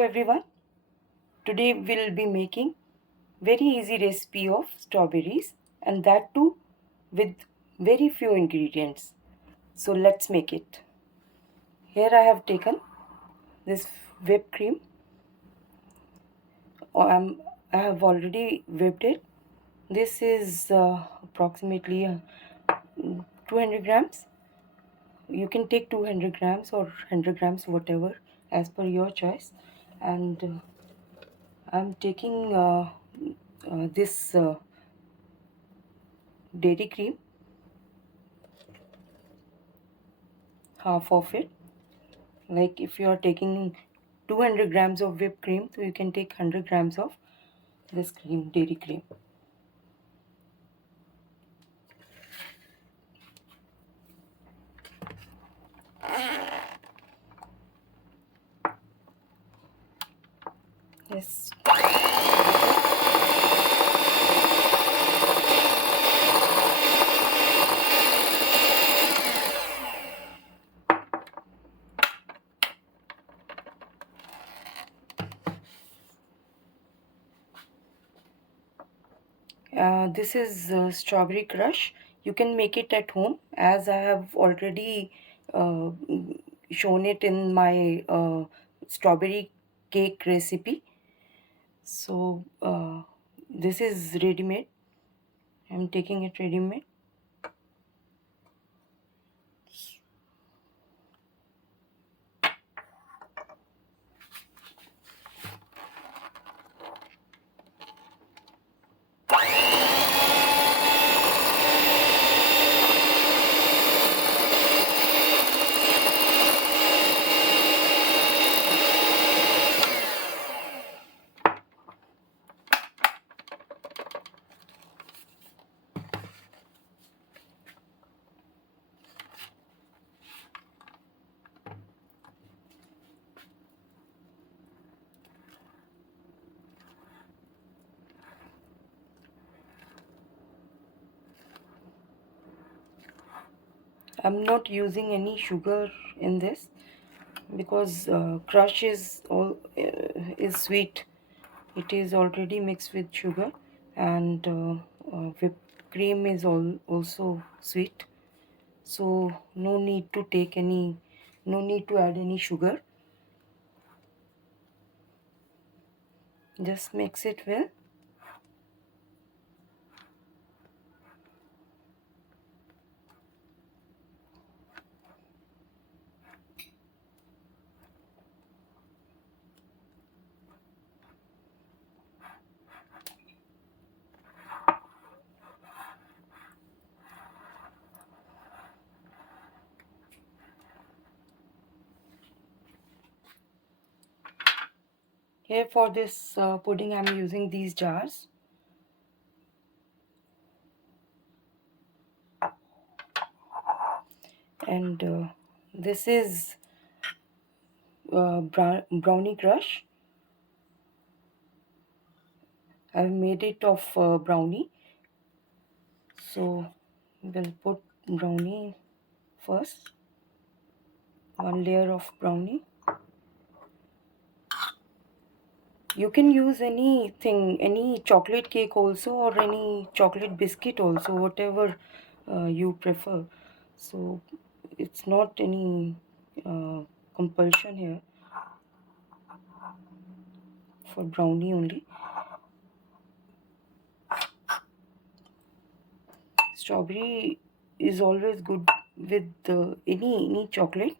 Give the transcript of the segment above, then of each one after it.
Everyone, today we'll be making very easy recipe of strawberries, and that too with very few ingredients. So let's make it. Here I have taken this whipped cream. I have already whipped it. This is approximately 200 grams. You can take 200 grams or 100 grams, whatever, as per your choice. And I'm taking this dairy cream, half of it. Like if you are taking 200 grams of whipped cream, so you can take 100 grams of this cream, dairy cream. Yes. This is strawberry crush. You can make it at home, as I have already uh, shown it in my strawberry cake recipe. So this is ready made. I'm taking it ready made. I'm not using any sugar in this because crush is sweet. It is already mixed with sugar, and whipped cream is also sweet. So no need to add any sugar. Just mix it well. Here for this pudding, I'm using these jars. And this is brownie crush. I've made it of brownie. So we'll put brownie first. One layer of brownie. You can use anything, any chocolate cake also, or any chocolate biscuit also, whatever you prefer. So it's not any compulsion here, for brownie only. Strawberry is always good with any chocolate.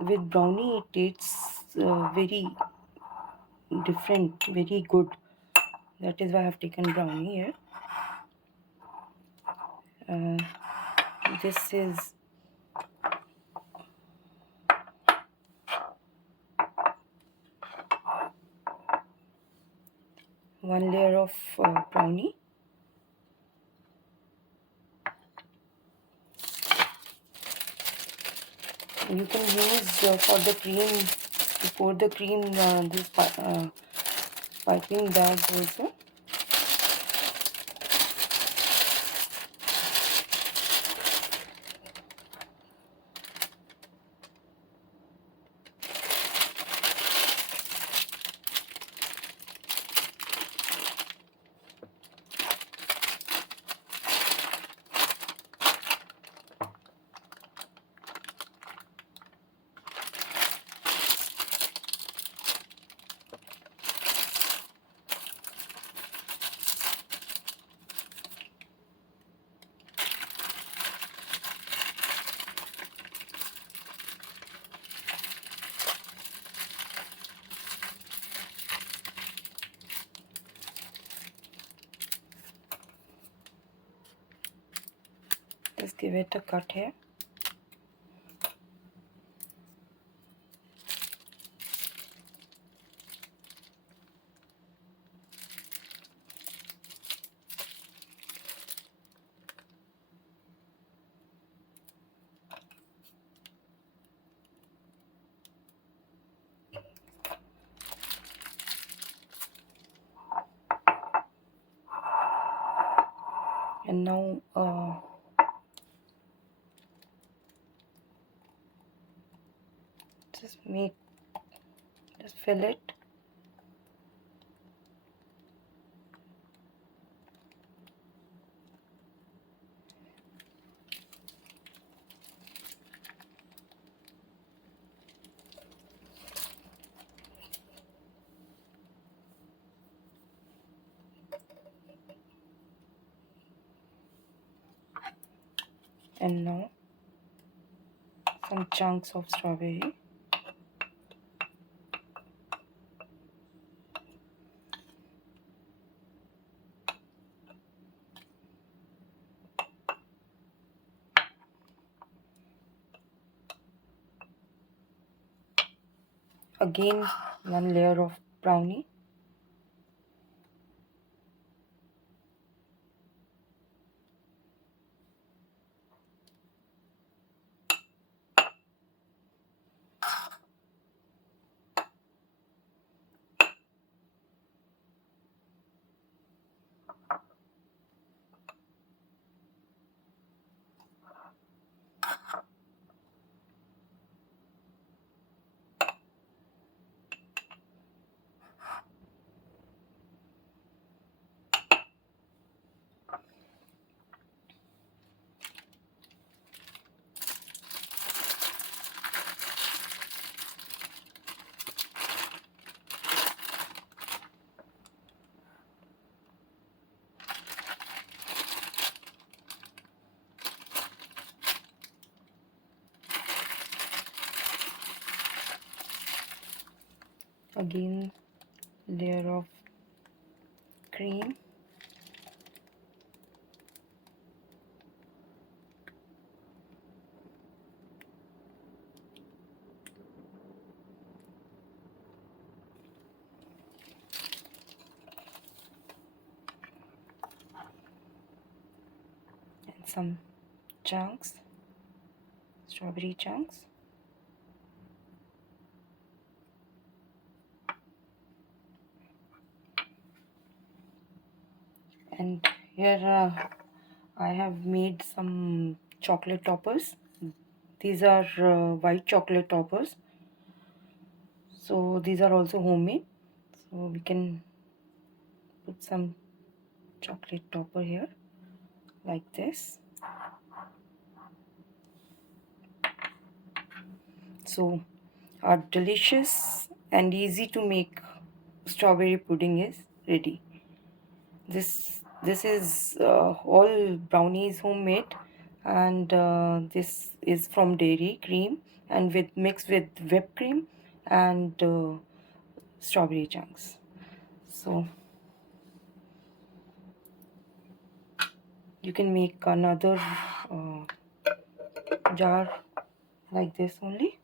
With brownie, it tastes very different, very good. That is why I have taken brownie here. Uh, this is one layer of brownie. You can use for the cream, to pour the cream, this piping bag also. Just give it a cut here. And now just fill it. And now some chunks of strawberry. Again, one layer of brownie. Again, layer of cream. And some chunks, strawberry chunks. And here I have made some chocolate toppers. These are white chocolate toppers. So these are also homemade. So we can put some chocolate topper here like this. So our delicious and easy to make strawberry pudding is ready. This is all brownies homemade, and this is from dairy cream and with mixed with whipped cream and strawberry chunks. So you can make another jar like this only.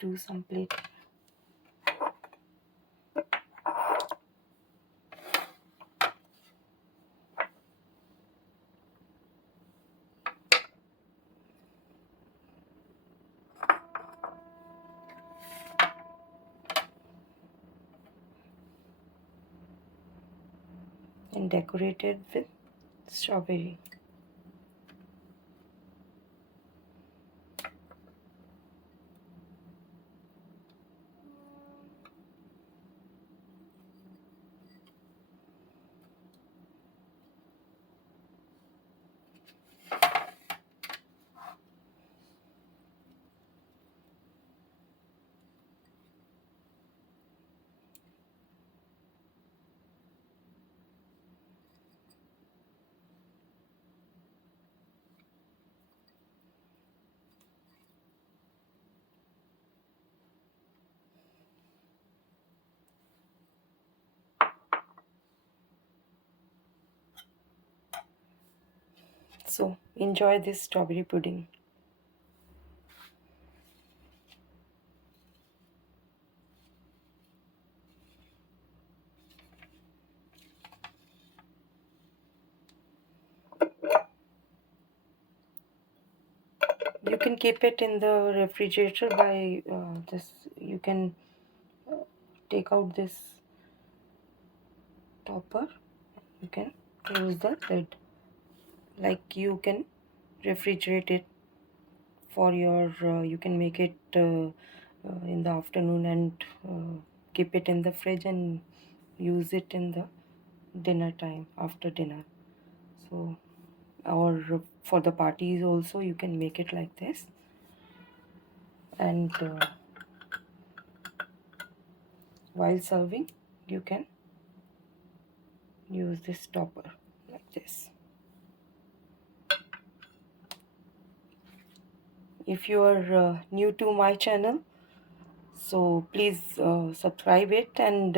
Do some plate. And decorated with strawberry. So enjoy this strawberry pudding. You can keep it in the refrigerator by this. You can take out this topper. You can close the lid. Like you can refrigerate it for your. You can make it in the afternoon and keep it in the fridge and use it in the dinner time after dinner. So, or for the parties also, you can make it like this. And while serving, you can use this topper like this. If you are new to my channel, so please subscribe it and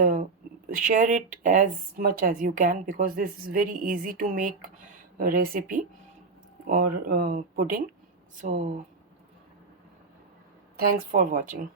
share it as much as you can, because this is very easy to make a recipe or pudding. So thanks for watching.